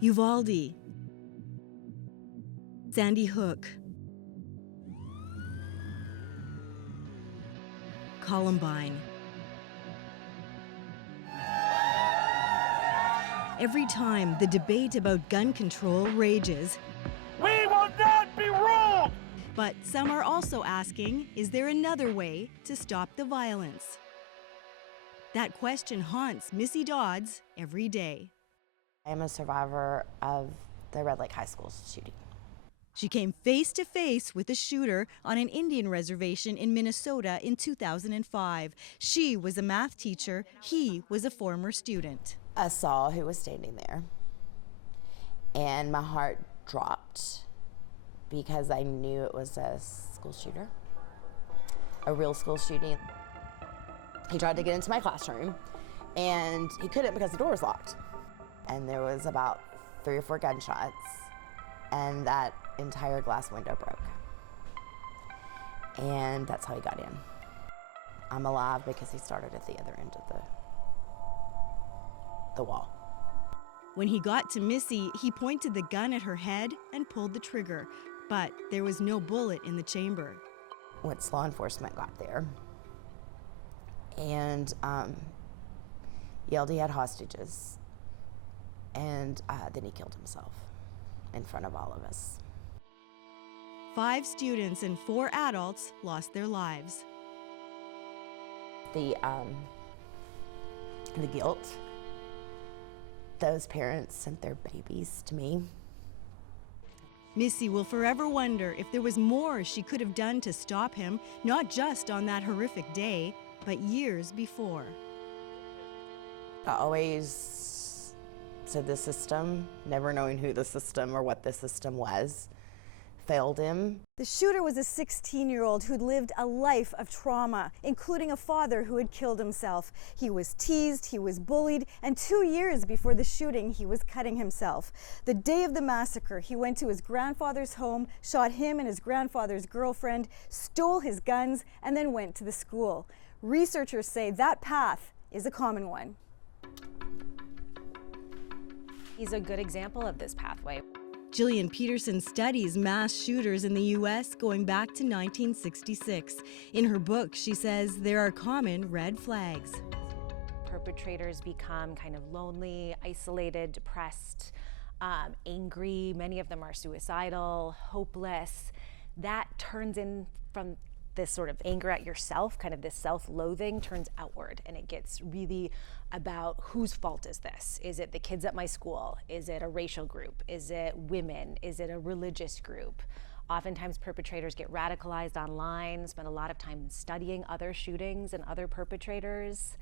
Uvalde, Sandy Hook, Columbine. Every time the debate about gun control rages, we will not be ruled! But some are also asking, is there another way to stop the violence? That question haunts Missy Dodds every day. I am a survivor of the Red Lake High School shooting. She came face to face with a shooter on an Indian reservation in Minnesota in 2005. She was a math teacher. He was a former student. I saw who was standing there, and my heart dropped because I knew it was a school shooter, a real school shooting. He tried to get into my classroom, and he couldn't because the door was locked. And there was about 3 or 4 gunshots, and that entire glass window broke. And that's how he got in. I'm alive because he started at the other end of the wall. When he got to Missy, he pointed the gun at her head and pulled the trigger, but there was no bullet in the chamber. Once law enforcement got there and yelled he had hostages, and then he killed himself in front of all of us. 5 students and 4 adults lost their lives. The guilt. Those parents sent their babies to me. Missy will forever wonder if there was more she could have done to stop him, not just on that horrific day, but years before. I always said the system, never knowing who the system or what the system was, failed him. The shooter was a 16-year-old who'd lived a life of trauma, including a father who had killed himself. He was teased, he was bullied, and 2 years before the shooting, he was cutting himself. The day of the massacre, he went to his grandfather's home, shot him and his grandfather's girlfriend, stole his guns, and then went to the school. Researchers say that path is a common one. He's a good example of this pathway. Gillian Peterson studies mass shooters in the U.S. going back to 1966. In her book, she says there are common red flags. Perpetrators become kind of lonely, isolated, depressed, angry. Many of them are suicidal, hopeless. That turns in from this sort of anger at yourself, kind of this self-loathing, turns outward, and it gets really about whose fault is this? Is it the kids at my school? Is it a racial group? Is it women? Is it a religious group? Oftentimes perpetrators get radicalized online, spend a lot of time studying other shootings and other perpetrators,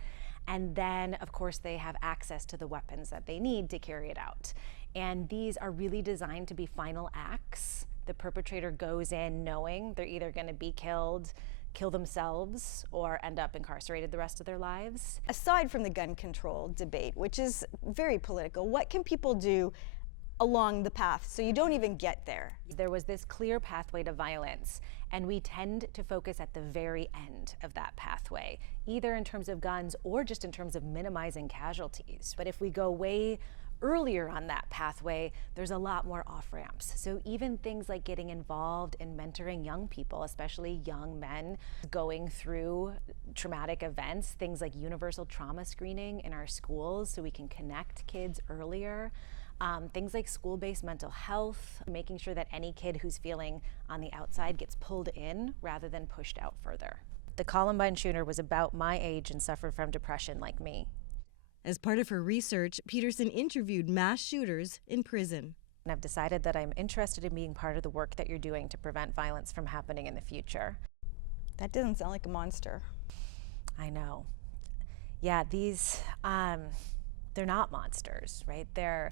and then of course they have access to the weapons that they need to carry it out. And these are really designed to be final acts. The perpetrator goes in knowing they're either going to be killed, kill themselves, or end up incarcerated the rest of their lives. Aside from the gun control debate, which is very political, what can people do along the path so you don't even get there? There was this clear pathway to violence, and we tend to focus at the very end of that pathway, either in terms of guns or just in terms of minimizing casualties. But if we go way earlier on that pathway, there's a lot more off-ramps. So even things like getting involved in mentoring young people, especially young men going through traumatic events, things like universal trauma screening in our schools so we can connect kids earlier. Things like school-based mental health, making sure that any kid who's feeling on the outside gets pulled in rather than pushed out further. The Columbine shooter was about my age and suffered from depression like me. As part of her research, Peterson interviewed mass shooters in prison. And I've decided that I'm interested in being part of the work that you're doing to prevent violence from happening in the future. That doesn't sound like a monster. I know. Yeah, these, they're not monsters, right? They're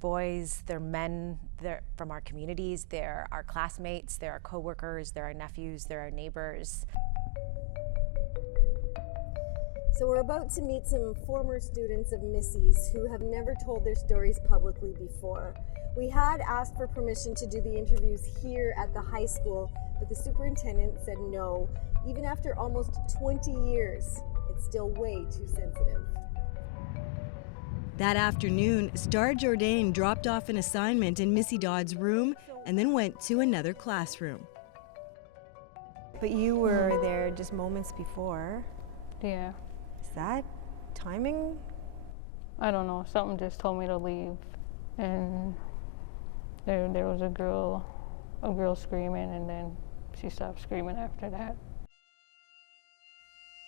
boys, they're men, they're from our communities, they're our classmates, they're our coworkers, they're our nephews, they're our neighbors. So we're about to meet some former students of Missy's who have never told their stories publicly before. We had asked for permission to do the interviews here at the high school, but the superintendent said no. Even after almost 20 years, it's still way too sensitive. That afternoon, Star Jourdain dropped off an assignment in Missy Dodd's room and then went to another classroom. But you were there just moments before. Yeah. Is that timing? I don't know. Something just told me to leave. And there was a girl screaming, and then she stopped screaming after that.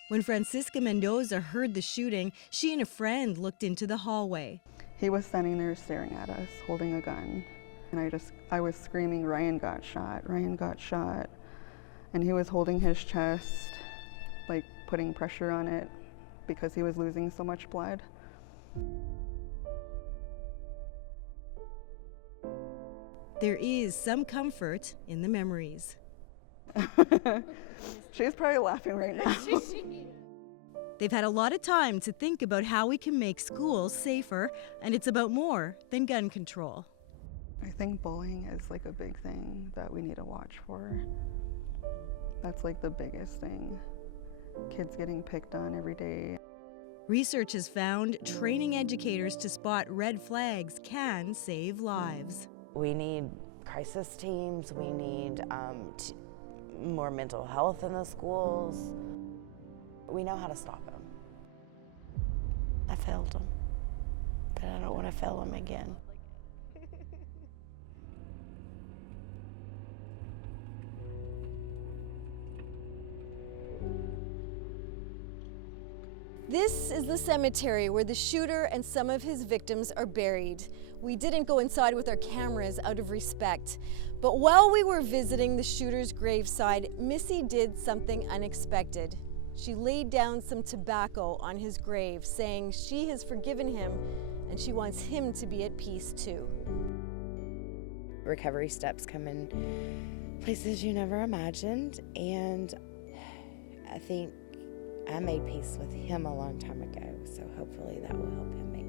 When Francisca Mendoza heard the shooting, she and a friend looked into the hallway. He was standing there staring at us, holding a gun. And I was screaming, Ryan got shot, Ryan got shot. And he was holding his chest, like putting pressure on it because he was losing so much blood. There is some comfort in the memories. She's probably laughing right now. They've had a lot of time to think about how we can make schools safer, and it's about more than gun control. I think bullying is like a big thing that we need to watch for. That's like the biggest thing. Kids getting picked on every day. Research has found training educators to spot red flags can save lives. We need crisis teams, we need more mental health in the schools. We know how to stop them. I failed them, but I don't want to fail them again. This is the cemetery where the shooter and some of his victims are buried. We didn't go inside with our cameras out of respect, but while we were visiting the shooter's graveside, Missy did something unexpected. She laid down some tobacco on his grave, saying she has forgiven him and she wants him to be at peace too. Recovery steps come in places you never imagined, and I think I made peace with him a long time ago, so hopefully that will help him make